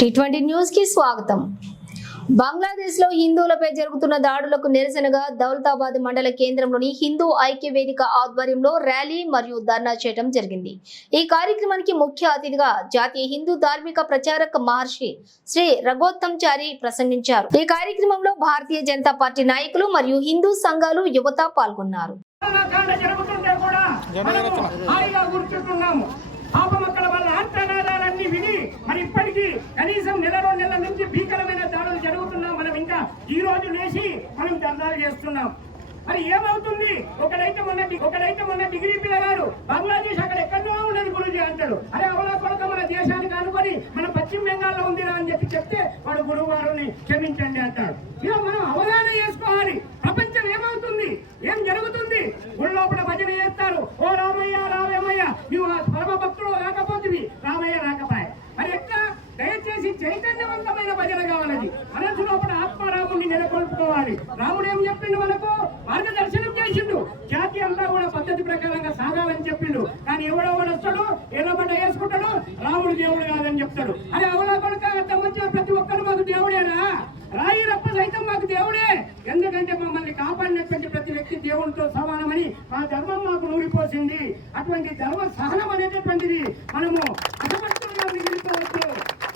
T20 news కి స్వాగతం. బంగ్లాదేశ్ లో హిందువులపై జరుగుతున్న దాడులకు నిరసనగా దౌలతాబాద్ మండల కేంద్రంలోని హిందూ ఐక్య వేదిక ఆధ్వర్యంలో ర్యాలీ మరియు ధర్నా చేయడం జరిగింది. ఈ కార్యక్రమానికి ముఖ్య అతిథిగా జాతీయ హిందూ ధార్మిక ప్రచారక మహర్షి శ్రీ రఘోత్తమ్చారి ప్రసంగించారు. ఈ కార్యక్రమంలో భారతీయ జనతా పార్టీ నాయకులు మరియు హిందూ సంఘాలు యువత పాల్గొన్నారు. మరి ఇప్పటికీ కనీసం నెల 2 నెలల నుంచి భీకరమైన దాడులు జరుగుతున్నా మనం ఇంకా ఈ రోజు లేచి మనం ధర్నాలు చేస్తున్నాం. మరి ఏమవుతుంది? ఒకడైతే మొన్న డిగ్రీ పిల్లగాడు బంగ్లాదేశ్ అక్కడ ఎక్కడో ఉన్నది గురుజీ అంటాడు. అరే అవలా కొడుక మన దేశానికి అనుకొని మన పశ్చిమ బెంగాల్లో ఉందిరా అని చెప్తే వాడు గురువారిని క్షమించండి అంటాడు. ఇలా మనం అవగాహన చేసుకోవాలి. ప్రపంచం ఏమవుతుంది, ఏం జరుగుతుంది? గుళ్ళోపల భజన చేస్తారు, ఓ రామయ్య రామయ్య నువ్వు పరమ భక్తుడు రాకపోతుంది, రామయ్య రాకపోయా. మరి ఎట్లా? దయచేసి చైతన్యవంతమైన భజన కావాలని మనసు లోపల ఆత్మారాముడిని నెలకొల్పుకోవాలి. రాముడు ఏం చెప్పిండు? మనకు మార్గదర్శనం చేసిండు. జాతి అంతా కూడా పద్ధతి ప్రకారంగా సాగాలని చెప్పిండు. కానీ ఎవడో వస్తాడు, ఎల్లబడ్డ వేసుకుంటాడు, రాముడు దేవుడు కాదని చెప్తాడు. అది అవలా కొడుక తమ్ముచ్చిన ప్రతి ఒక్కరు మాకు దేవుడేనా? రాయి రప్ప సైతం మాకు దేవుడే. ఎందుకంటే మమ్మల్ని కాపాడినటువంటి ప్రతి వ్యక్తి దేవునితో సమానమని మా ధర్మం మాకు నూరిపోసింది. అటువంటి ధర్మ సహనం అనేటటువంటిది మనము అసమర్థంగా మిగిలిపోవచ్చు.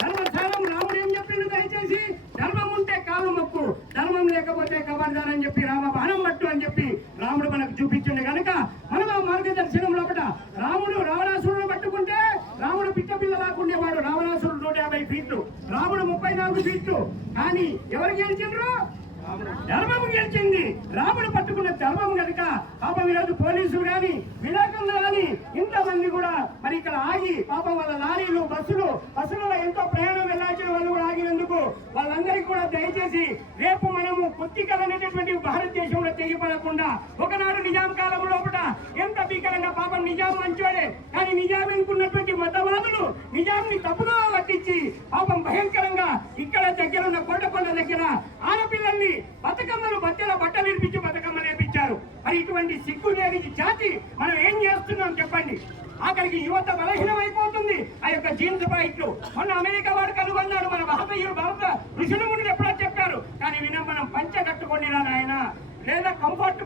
ధర్మ సహనం రాముడు ఏం చెప్పిండు? దయచేసి ధర్మం ఉంటే కాలు మొక్కు, ధర్మం లేకపోతే కబర్దార్ అని చెప్పి రామ బాణం పట్టు అని చెప్పి రాముడు మనకు చూపించింది. కనుక మనం ఆ మార్గదర్శనం లోపల రాముడు రావణాసురుడు పట్టుకుంటే రాముడు పిట్ట పిల్ల లాకుండేవాడు. రావణాసురుడు 150 ఫీట్లు, రాముడు 34 ఫీట్లు. కానీ ఎవరు గెలిచిండ్రు? ధర్మం గెలిచింది. రాముడు పట్టుకున్న ధర్మం కనుక పాపం ఈరోజు పోలీసులు కానీ విలేకరులు కానీ ఇంతమంది కూడా మరి ఇక్కడ ఆగి పాపం వాళ్ళ లారీలు బస్సులలో ఎంతో ప్రయాణం వెళ్ళాల్సిన వాళ్ళు కూడా ఆగినందుకు వాళ్ళందరికీ కూడా దయచేసి రేపు మనము కొద్దికలు అనేటటువంటి భారతదేశంలో తెగిపడకుండా, ఒకనాడు నిజాం కాలం లోపల ఎంత భీకరంగా పాపం నిజాం మంచోడే, కానీ నిజాం ఎన్నుకున్నటువంటి మతవాదులు నిజాంని తప్పుగా పట్టించి పాపం భయంకరంగా ఇక్కడ దగ్గర ఉన్న కోటకొండ దగ్గర ఆడపిల్లల్ని బతుకమ్మలు బట్టలు ఇరిపించి బతుకమ్మలు వేపించారు. మరి ఇటువంటి సిగ్గు లేని జాతి మనం ఏం చేస్తున్నాం చెప్పండి? ఆఖరికి యువత బలహీనమైపోతుంది. ఆ యొక్క జీన్స్ ప్యాంట్లు మొన్న అమెరికా వాడు కనుగొన్నాడు. మన భారత ఋషులు ముందు ఎప్పుడో చెప్పారు, కానీ మనం పంచ కట్టుకోండి ఆయన, లేదా కంఫర్ట్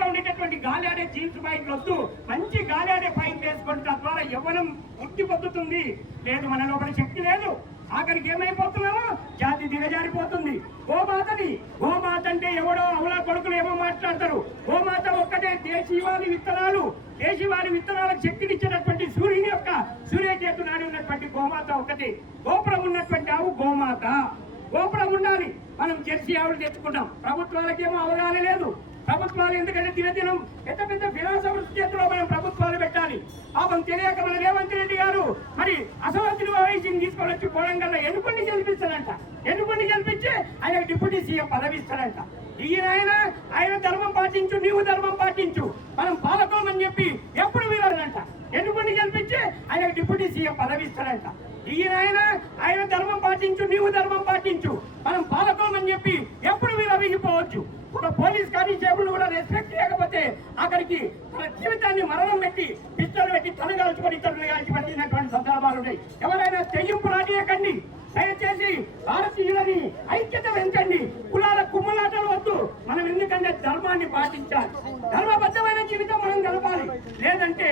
గా ఉండేటటువంటి గాలి ఆడే జీన్స్ ప్యాంట్లు వద్దు, మంచి గాలి ఆడే ప్యాంట్ వేసుకోండి. తద్వారా యవ్వనం ముక్తి పొందుతుంది. లేదు, మన లోపల శక్తి లేదు. ఆఖరికి ఏమైపోతున్నామో జాతి దిగజారిపోతుంది. గోమాత అంటే ఎవడో అవలా కొడుకులు ఏమో మాట్లాడతారు. గోమాత ఒక్కటే దేశీవాళి విత్తనాలకు శక్తినిచ్చినటువంటి సూర్యుని యొక్క సూర్యచేతు నాడి ఉన్నటువంటి గోమాత ఒక్కటే. గోపురం ఉన్నటువంటి ఆవు గోమాత. గోపురం ఉండాలి. మనం జెర్సీ ఆవులు తెచ్చుకుంటాం. ప్రభుత్వాలకేమో అవగాహన లేదు. ప్రభుత్వాలు ఎందుకంటే దినదినం పెద్ద ఫిలాసఫర్స్ చేతిలో మనం ప్రభుత్వాలు పెట్టాలి. పాపం తెలియక మన రేవంత్ రెడ్డి గారు మరి అసమర్థులు వయసుని తీసుకొని వచ్చి కొడంగల్లో ఎన్నుకొని గెలిపిస్తాడంట. ఎన్నుకొని గెలిపించి ఆయన డిప్యూటీ సీఎం పదవి ఇస్తాడంట. ఆయన ధర్మం పాటించు, నీవు ధర్మం పాటించు, మనం పాలకోమని చెప్పి ఎప్పుడు వీరాలంట. ఎన్నుకొని గెలిపించి ఆయన డిప్యూటీ సీఎం పదవి ఇస్తాడంట. ఆయన ధర్మం పాటించు, నీవు ధర్మం పాటించు, మనం పాలకోమని చెప్పి ఎప్పుడు వీరవిగిపోవచ్చు. పోలీస్ కానిస్టేబుల్ కూడా రెస్పెక్ట్ చేయకపోతే అక్కడికి తన జీవితాన్ని మరణం పెట్టి పిస్తలు పెట్టి తనగాల్చుకొని ఇతరులు కాల్చిపట్టినటువంటి సందర్భాలు ఉన్నాయి. ఎవరైనా తెగింపు రానియకండి. దయచేసి భారతీయులని ఐక్యత పెంచండి. కులాల కుమ్మలాటలు వద్దు. మనం ఎందుకంటే ధర్మాన్ని పాటించాలి. ధర్మబద్ధమైన జీవితం మనం గడపాలి. లేదంటే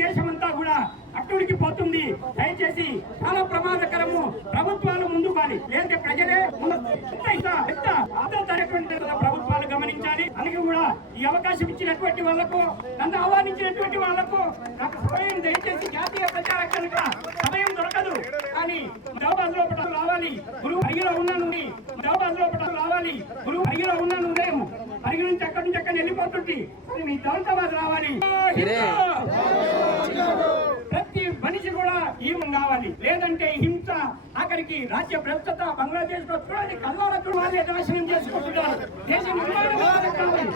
దేశమంతా కూడా అట్టుడికి పోతుంది. దయచేసి చాలా ప్రమాదకరము. ప్రభుత్వాలు ముందు కాని, లేదంటే ప్రజలే ప్రభుత్వాలు గమనించాలి. అందుకే కూడా ఈ అవకాశం ఇచ్చినటువంటి వాళ్లకు, నన్ను ఆహ్వానించినటువంటి వాళ్లకు నాకు సమయం దయచేసి జాతీయ ప్రచారం కనుక సమయం దొరకదు. కానీ దౌబాద్ లోపల రావాలి. గురువు అడిగిలో ఉన్నాను. ఉదయం అడిగి నుంచి అక్కడి నుంచి అక్కడ వెళ్ళిపోతుంది. మీ దౌలతాబాద్ రావాలి. ప్రతి మనిషి కూడా ఈవం కావాలి. లేదంటే హింస, ఆఖరికి రాజ్య భ్రష్టత బంగ్లాదేశ్ లో చూడాలి. కల్లాల నాశనం చేసుకుంటున్నారు. దేశ నిర్మాణం కావాలి.